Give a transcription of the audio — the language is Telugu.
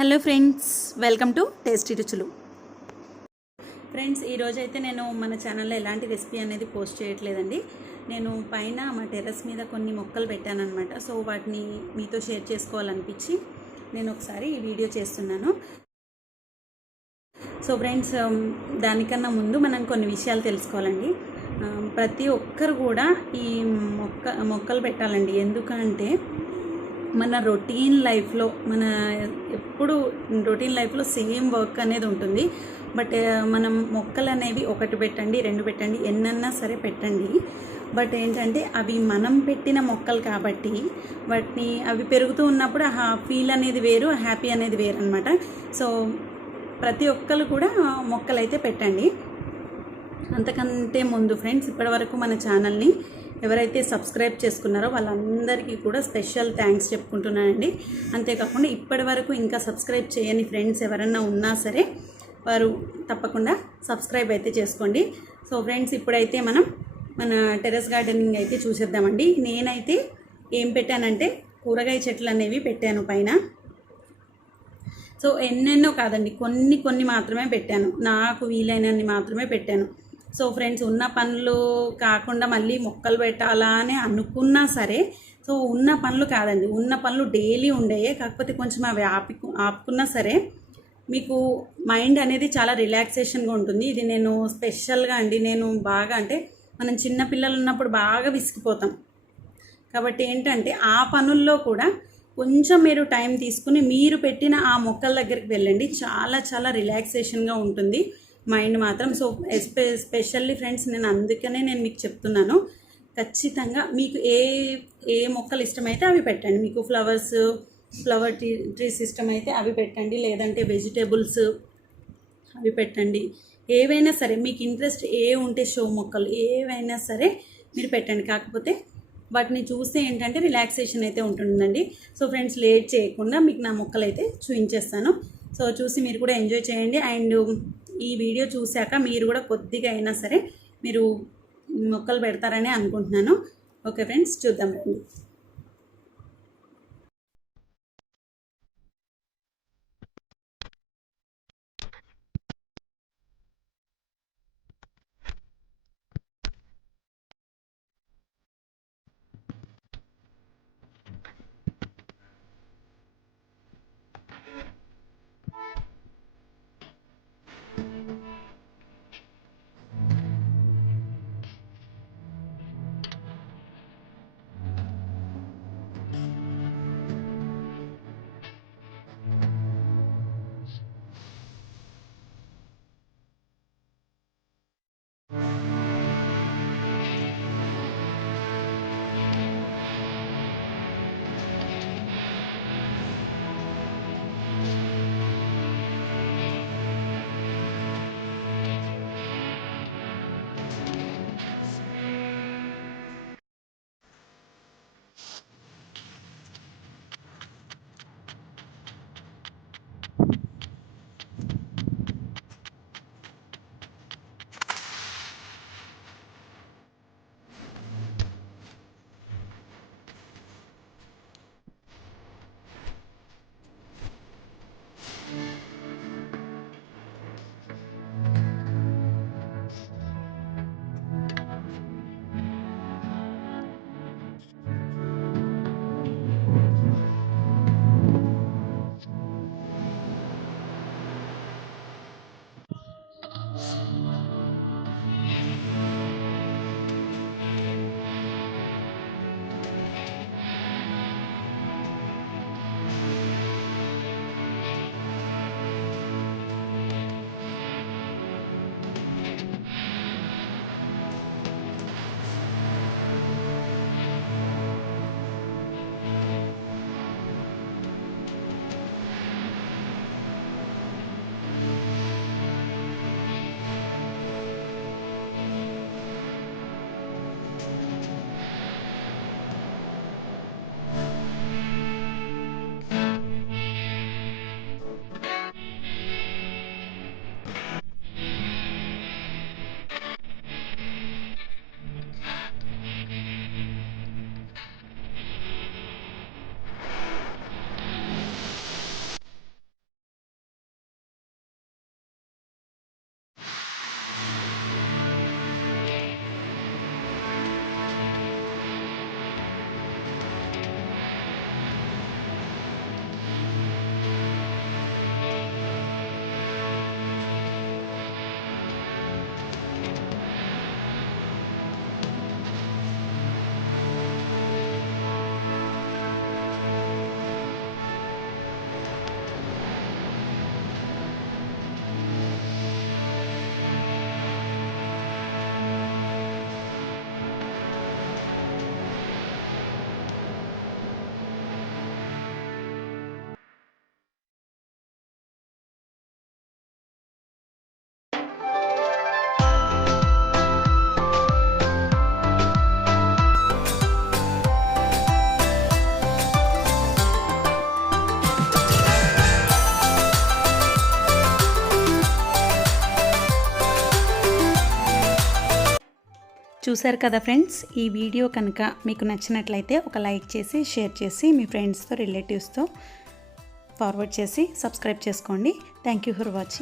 Hello friends, welcome to tasty రుచులు. ఫ్రెండ్స్, ఈరోజైతే నేను మన ఛానల్లో ఎలాంటి రెసిపీ అనేది పోస్ట్ చేయట్లేదండి. నేను పైన మా టెర్రస్ మీద కొన్ని మొక్కలు పెట్టానన్నమాట. సో వాటిని మీతో షేర్ చేసుకోవాలనిపించి నేను ఒకసారి ఈ వీడియో చేస్తున్నాను. సో ఫ్రెండ్స్, దానికన్నా ముందు మనం కొన్ని విషయాలు తెలుసుకోవాలండి. ప్రతి ఒక్కరు కూడా ఈ మొక్కలు పెట్టాలండి. ఎందుకంటే మన రొటీన్ లైఫ్లో ఎప్పుడు రొటీన్ లైఫ్లో సేమ్ వర్క్ అనేది ఉంటుంది. బట్ మనం మొక్కలు అనేవి ఒకటి పెట్టండి, రెండు పెట్టండి, ఎన్నన్నా సరే పెట్టండి. బట్ ఏంటంటే అవి మనం పెట్టిన మొక్కలు కాబట్టి వాటిని అవి పెరుగుతూ ఉన్నప్పుడు ఆ ఫీల్ అనేది వేరు, హ్యాపీ అనేది వేరు అనమాట. సో ప్రతి ఒక్కరు కూడా మొక్కలు అయితే పెట్టండి. అంతకంటే ముందు ఫ్రెండ్స్, ఇప్పటివరకు మన ఛానల్ని ఎవరైతే సబ్స్క్రైబ్ చేసుకున్నారో వాళ్ళందరికీ కూడా స్పెషల్ థ్యాంక్స్ చెప్పుకుంటున్నానండి. అంతేకాకుండా ఇప్పటి వరకు ఇంకా సబ్స్క్రైబ్ చేయని ఫ్రెండ్స్ ఎవరన్నా ఉన్నా సరే వారు తప్పకుండా సబ్స్క్రైబ్ అయితే చేసుకోండి. సో ఫ్రెండ్స్, ఇప్పుడైతే మనం మన టెర్రస్ గార్డెనింగ్ అయితే చూసేద్దామండి. నేనైతే ఏం పెట్టానంటే కూరగాయ చెట్లు అనేవి పెట్టాను పైన. సో ఎన్నెన్నో కాదండి, కొన్ని మాత్రమే పెట్టాను. నాకు వీలైనన్ని మాత్రమే పెట్టాను. సో ఫ్రెండ్స్, ఉన్న పనులు కాకుండా మళ్ళీ మొక్కలు పెట్టాలా అని అనుకున్నా సరే, సో ఉన్న పనులు కాదండి, ఉన్న పనులు డైలీ ఉండేవి. కాకపోతే కొంచెం అవి ఆపుకున్నా సరే మీకు మైండ్ అనేది చాలా రిలాక్సేషన్గా ఉంటుంది. ఇది నేను స్పెషల్గా అండి, నేను బాగా అంటే మనం చిన్న పిల్లలు ఉన్నప్పుడు బాగా విసిగిపోతాం. కాబట్టి ఏంటంటే ఆ పనుల్లో కూడా కొంచెం మీరు టైం తీసుకుని మీరు పెట్టిన ఆ మొక్కల దగ్గరికి వెళ్ళండి. చాలా చాలా రిలాక్సేషన్గా ఉంటుంది మైండ్ మాత్రం. సో స్పెషల్లీ ఫ్రెండ్స్, అందుకనే నేను మీకు చెప్తున్నాను, ఖచ్చితంగా మీకు ఏ మొక్కలు ఇష్టమైతే అవి పెట్టండి. మీకు ఫ్లవర్ ట్రీస్ ఇష్టమైతే అవి పెట్టండి, లేదంటే వెజిటేబుల్స్ అవి పెట్టండి. ఏవైనా సరే మీకు ఇంట్రెస్ట్ ఉంటే షో మొక్కలు ఏవైనా సరే మీరు పెట్టండి. కాకపోతే వాటిని చూస్తే ఏంటంటే రిలాక్సేషన్ అయితే ఉంటుందండి. సో ఫ్రెండ్స్, లేట్ చేయకుండా మీకు నా మొక్కలు అయితే చూపించేస్తాను. సో చూసి మీరు కూడా ఎంజాయ్ చేయండి. అండ్ ఈ వీడియో చూశాక మీరు కూడా కొద్దిగా అయినా సరే మీరు మొక్కలు పెడతారని అనుకుంటున్నాను. ఓకే ఫ్రెండ్స్, చూద్దాం రండి. చూశారు కదా ఫ్రెండ్స్, ఈ వీడియో కనుక మీకు నచ్చినట్లయితే ఒక లైక్ చేసి షేర్ చేసి మీ ఫ్రెండ్స్తో రిలేటివ్స్తో ఫార్వర్డ్ చేసి సబ్స్క్రైబ్ చేసుకోండి. Thank you for watching.